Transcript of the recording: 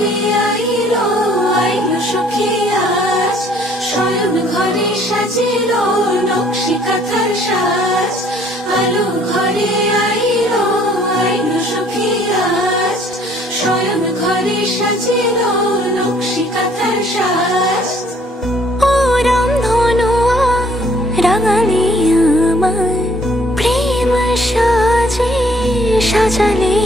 ঘরে আইলো আইলো সখী আজ, শয়ন ঘরে সাজিল নকশি কাঁথার সাজ। আলো ঘরে আইলো আইলো সখী আজ, শয়ন ঘরে সাজিল নকশি কাঁথার সাজ। ও রামধনু রাঙালি আমার প্রেম সাজে সাজালে